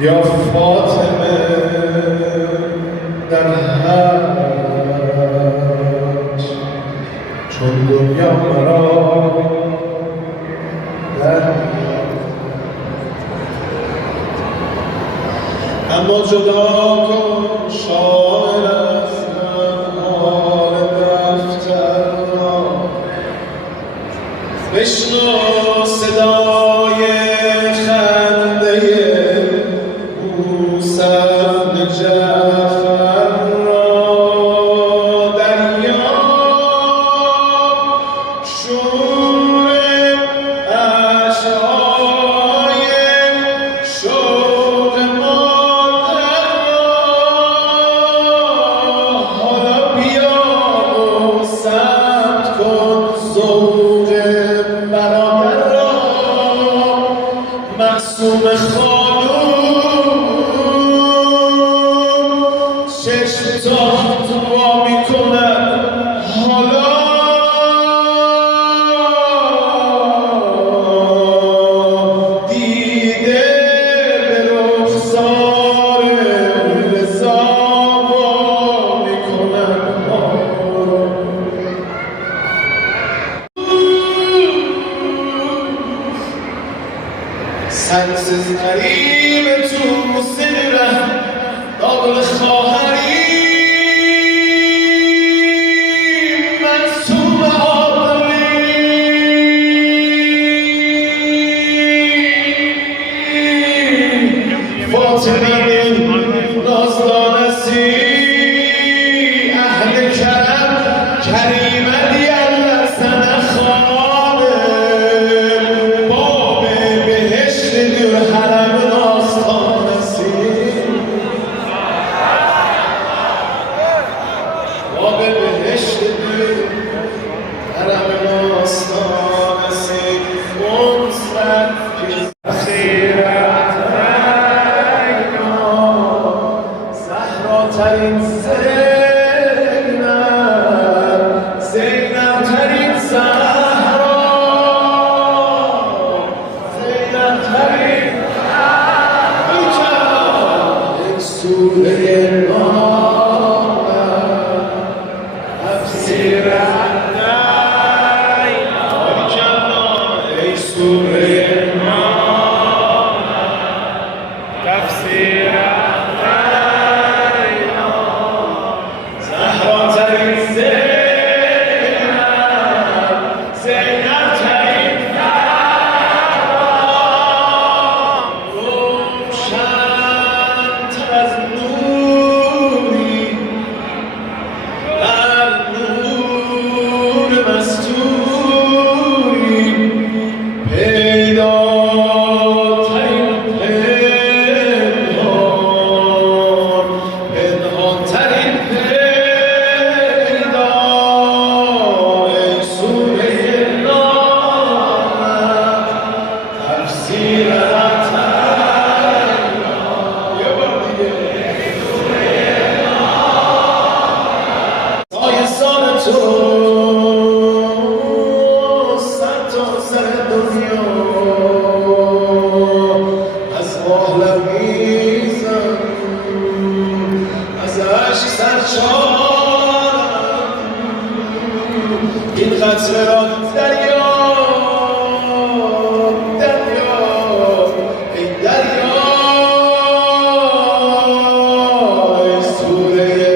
یا فاطمه در هرج چون دنیا مرا در اما جدا کن شاعر از حال دفتر را بشنو صدای خنده موسی بن جعفر را دریا شور اشعای شوق مادر را حالا بیا و ثبت کن ذوق برادر را معصوم چشم وا می‌کند حالا دیده به رخسار رضا وا می‌کند sensiz karimetun sinire dağlı khahari mensum adli سوره تفسیر زهرا ترین زینب ترین روشن‌تر از نوری بر نور مستوری پیداترین پنهانترین پیدا ای سوره نامت تفسیر سایستان تو سر تا سر دنیا از ماهلویزم از عشق سرشارم این قطره را دریا ای دریا ای سوره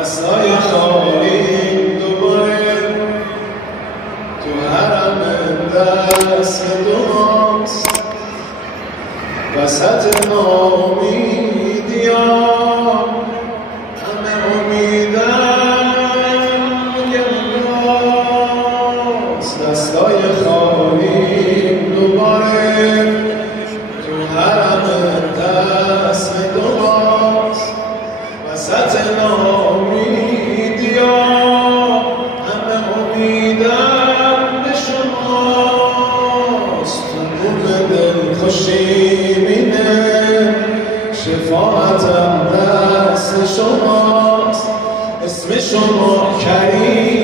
دستای خالی دوباره تو حرم دست دوست وسط نامیدیان همه امیدم گریاست دستای خالی دوباره تو حرم دست دوست وسط نامیدیان همه امیدم به شماست تو نور دل خوشیمینه شفاعتم دست شماست اسم شما کریم